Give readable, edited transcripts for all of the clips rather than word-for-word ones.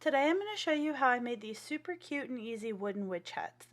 Today I'm going to show you how I made these super cute and easy wooden witch hats.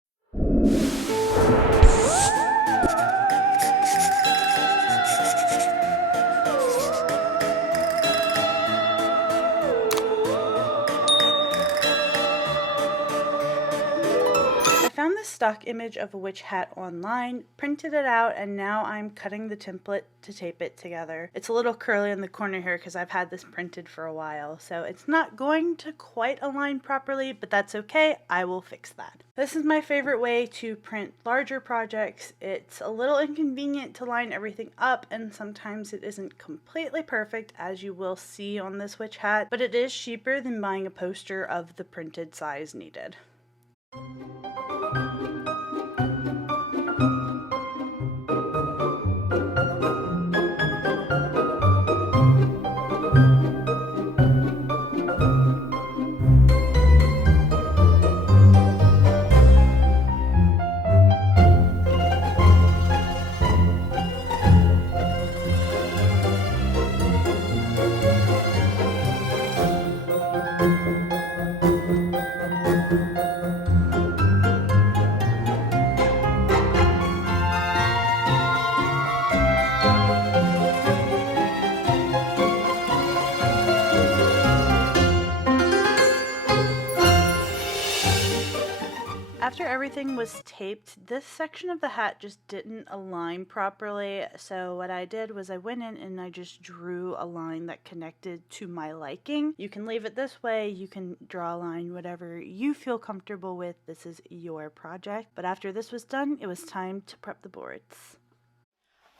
I found this stock image of a witch hat online, printed it out, and now I'm cutting the template to tape it together. It's a little curly in the corner here because I've had this printed for a while, so it's not going to quite align properly, but that's okay. I will fix that. This is my favorite way to print larger projects. It's a little inconvenient to line everything up, and sometimes it isn't completely perfect, as you will see on this witch hat, but it is cheaper than buying a poster of the printed size needed. After everything was taped, this section of the hat just didn't align properly, so what I did was I went in and I just drew a line that connected to my liking. You can leave it this way, you can draw a line whatever you feel comfortable with. This is your project. But after this was done, it was time to prep the boards.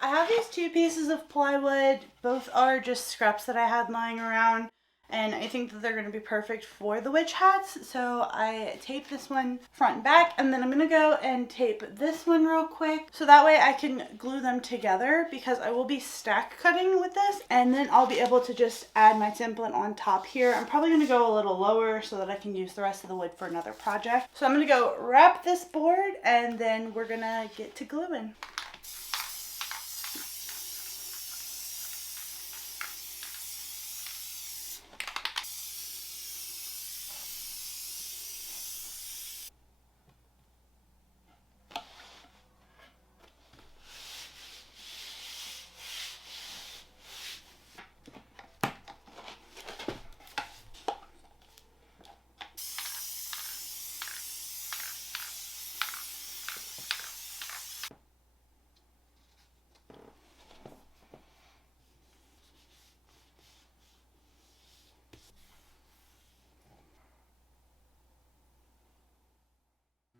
I have these two pieces of plywood. Both are just scraps that I had lying around, and I think that they're going to be perfect for the witch hats. So I tape this one front and back, and then I'm going to go and tape this one real quick so that way I can glue them together, because I will be stack cutting with this, and then I'll be able to just add my template on top here. I'm probably going to go a little lower so that I can use the rest of the wood for another project. So I'm going to go wrap this board, and then we're going to get to gluing.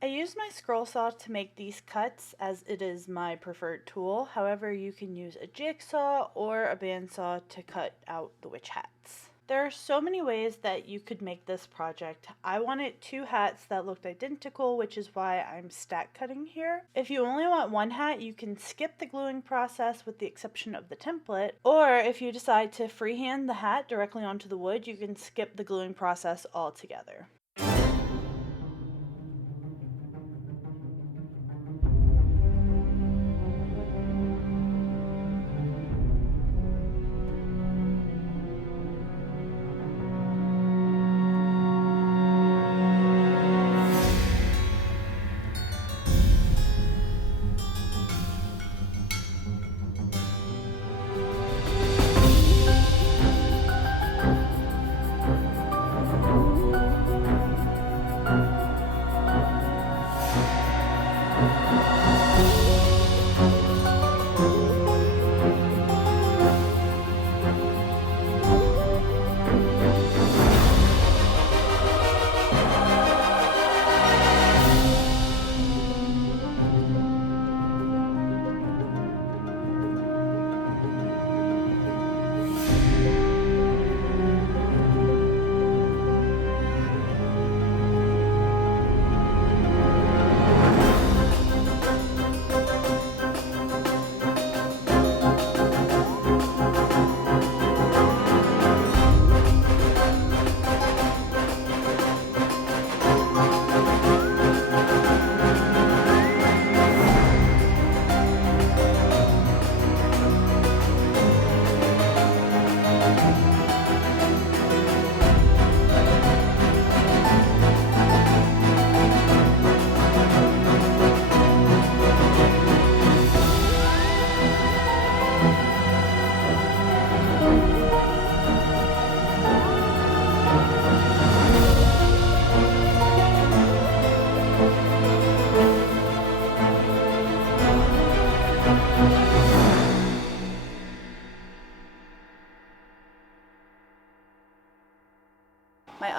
I use my scroll saw to make these cuts, as it is my preferred tool. However, you can use a jigsaw or a bandsaw to cut out the witch hats. There are so many ways that you could make this project. I wanted two hats that looked identical, which is why I'm stack cutting here. If you only want one hat, you can skip the gluing process with the exception of the template, or if you decide to freehand the hat directly onto the wood, you can skip the gluing process altogether.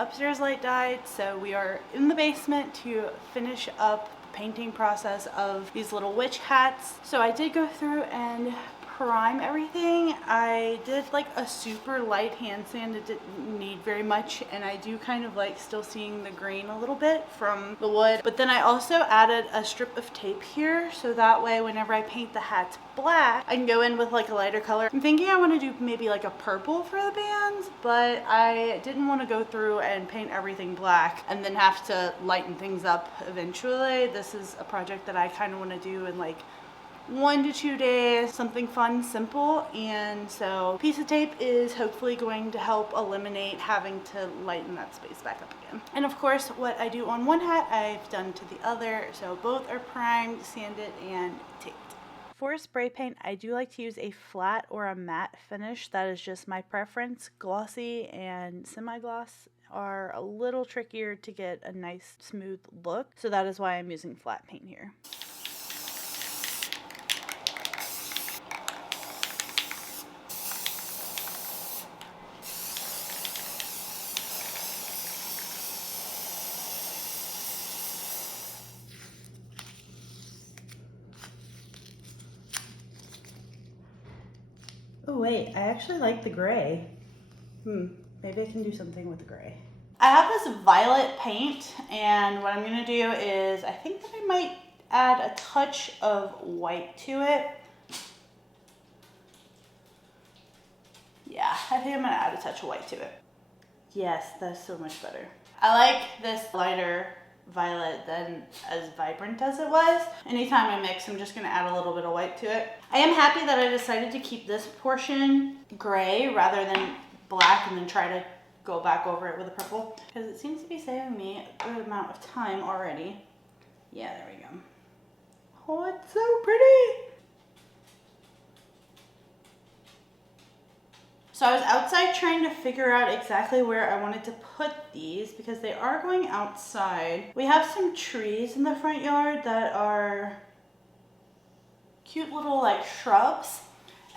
upstairs light died, so we are in the basement to finish up the painting process of these little witch hats. So I did go through and prime everything. I did like a super light hand sand. It didn't need very much, and I do kind of like still seeing the grain a little bit from the wood. But then I also added a strip of tape here, so that way whenever I paint the hats black, I can go in with like a lighter color. I'm thinking I want to do maybe like a purple for the bands, but I didn't want to go through and paint everything black and then have to lighten things up eventually. This is a project that I kind of want to do in like 1 to 2 days, something fun, simple. And so a piece of tape is hopefully going to help eliminate having to lighten that space back up again. And of course, what I do on one hat, I've done to the other. So both are primed, sanded, and taped. For spray paint, I do like to use a flat or a matte finish. That is just my preference. Glossy and semi-gloss are a little trickier to get a nice smooth look. So that is why I'm using flat paint here. Oh wait, I actually like the gray. Maybe I can do something with the gray. I have this violet paint, and what I'm gonna do is, I think that I might add a touch of white to it. Yeah, I think I'm gonna add a touch of white to it. Yes, that's so much better. I like this lighter violet than as vibrant as it was. Anytime I mix, I'm just gonna add a little bit of white to it. I am happy that I decided to keep this portion gray rather than black and then try to go back over it with a purple, because it seems to be saving me a good amount of time already. Yeah, there we go. Oh, it's so pretty. So I was outside trying to figure out exactly where I wanted to put these because they are going outside. We have some trees in the front yard that are cute little like shrubs.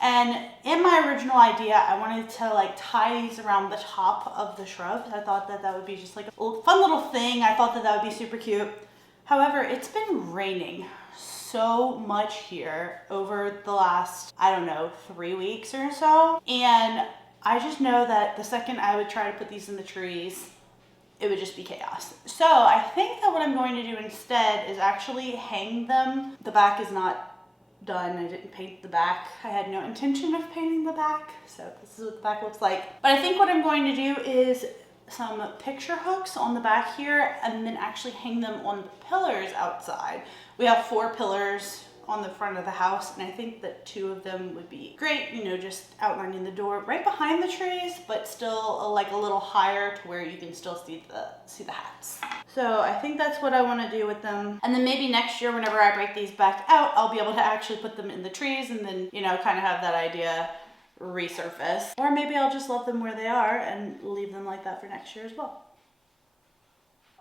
And in my original idea, I wanted to like tie these around the top of the shrubs. I thought that that would be just like a fun little thing. I thought that that would be super cute. However, it's been raining so much here over the last, I don't know, 3 weeks or so. And I just know that the second I would try to put these in the trees, it would just be chaos. So I think that what I'm going to do instead is actually hang them. The back is not done. I didn't paint the back. I had no intention of painting the back. So this is what the back looks like. But I think what I'm going to do is some picture hooks on the back here and then actually hang them on the pillars outside. We have 4 pillars on the front of the house, and I think that 2 of them would be great, you know, just outlining the door right behind the trees, but still like a little higher to where you can still see the hats. So I think that's what I want to do with them. And then maybe next year, whenever I break these back out, I'll be able to actually put them in the trees and then, you know, kind of have that idea resurface. Or maybe I'll just love them where they are and leave them like that for next year as well.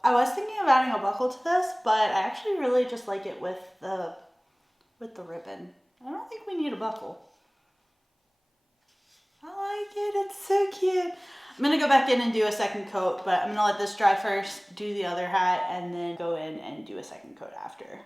I was thinking of adding a buckle to this, but I actually really just like it with the ribbon. I don't think we need a buckle. I like it, it's so cute. I'm gonna go back in and do a second coat, but I'm gonna let this dry first, do the other hat, and then go in and do a second coat after.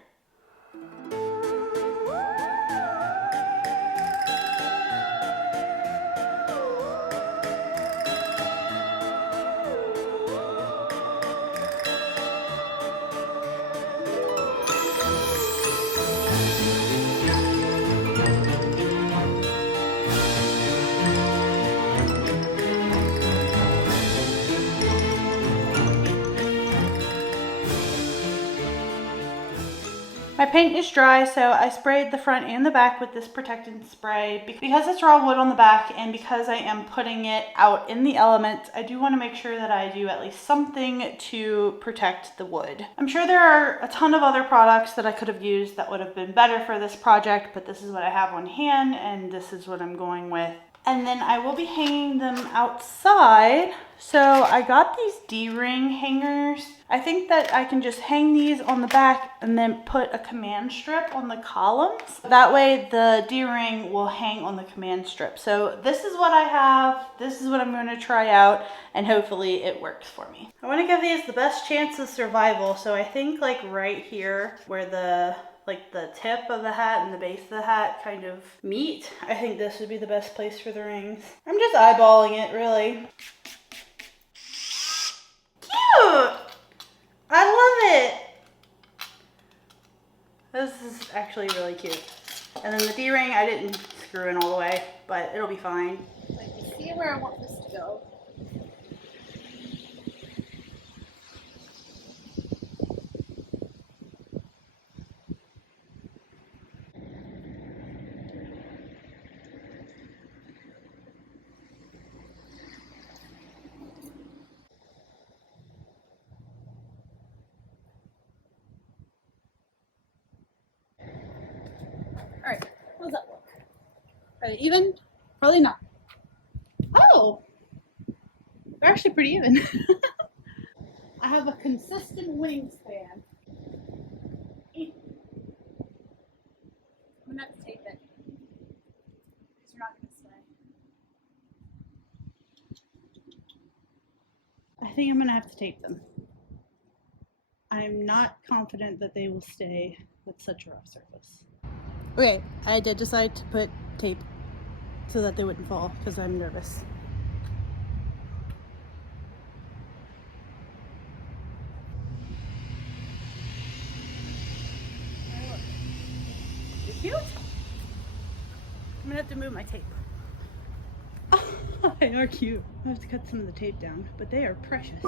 My paint is dry, so I sprayed the front and the back with this protectant spray. Because it's raw wood on the back and because I am putting it out in the elements, I do want to make sure that I do at least something to protect the wood. I'm sure there are a ton of other products that I could have used that would have been better for this project, but this is what I have on hand and this is what I'm going with. And then I will be hanging them outside. So I got these D-ring hangers. I think that I can just hang these on the back and then put a command strip on the columns. That way the D-ring will hang on the command strip. So this is what I have. This is what I'm going to try out, and hopefully it works for me. I want to give these the best chance of survival. So I think like right here where the tip of the hat and the base of the hat kind of meet, I think this would be the best place for the rings. I'm just eyeballing it, really. Cute! I love it! This is actually really cute. And then the D-ring, I didn't screw in all the way, but it'll be fine. I can see where I want this to go. All right, how does that look? Are they even? Probably not. Oh, they're actually pretty even. I have a consistent wingspan. I'm gonna have to tape it because you're not gonna stay. I think I'm gonna have to tape them. I'm not confident that they will stay with such a rough surface. Okay, I did decide to put tape so that they wouldn't fall because I'm nervous. They're cute. I'm gonna have to move my tape. They are cute. I have to cut some of the tape down, but they are precious.